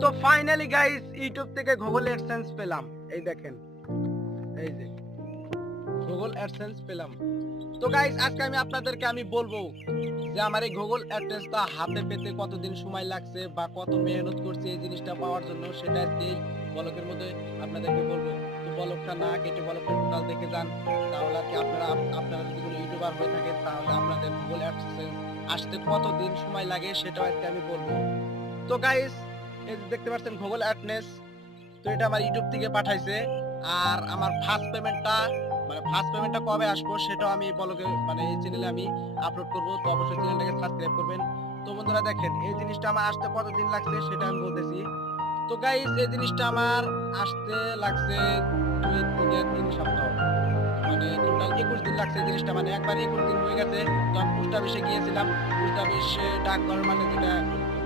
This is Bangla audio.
তো ফাইনালি গাইস ইউটিউব থেকে গুগল অ্যাডসেন্স পেলাম। এই দেখেন, এই যে গুগল অ্যাডসেন্স পেলাম। তো গাইস আজকে আপনাদেরকে বলবো যে আমার এই গুগল অ্যাডসেন্সটা হাতে পেতে কতদিন সময় লাগছে বা কত মেহনত করছি এই জিনিসটা পাওয়ার জন্য, সেটা আজকে এই ব্লগের মধ্যে আপনাদেরকে বলবো। তো ব্লগটা না কেটে ব্লগটা টোটাল দেখে যান, তাহলে আর কি আপনারা যদি কোনো ইউটিউবার হয়ে থাকেন তাহলে আপনাদের গুগল অ্যাডসেন্স আসতে কতদিন সময় লাগে সেটাও আজকে আমি বলবো। তো গাইস এই যে দেখতে পাচ্ছেন গুগল অ্যাডসেন্স, তো এটা আমার ইউটিউব থেকে পাঠাইছে। আর আমার ফার্স্ট পেমেন্টটা কবে আসবো সেটাও আমি ব্লগে এই চ্যানেলে আমি আপলোড করব। তো অবশ্যই চ্যানেলটাকে সাবস্ক্রাইব করবেন। তো বন্ধুরা দেখেন এই জিনিসটা আমার আসতে কতদিন লাগছে সেটা আমি বলতেছি। তো গাইস এই জিনিসটা আমার আসতে লাগছে 2 থেকে 3 সপ্তাহ, টোটাল 21 দিন লাগছে এই জিনিসটা, একবার 21 দিন হয়ে গেছে। তো আমি পোস্ট অফিসে গিয়েছিলাম, পোস্ট অফিসে ডাকঘর যেটা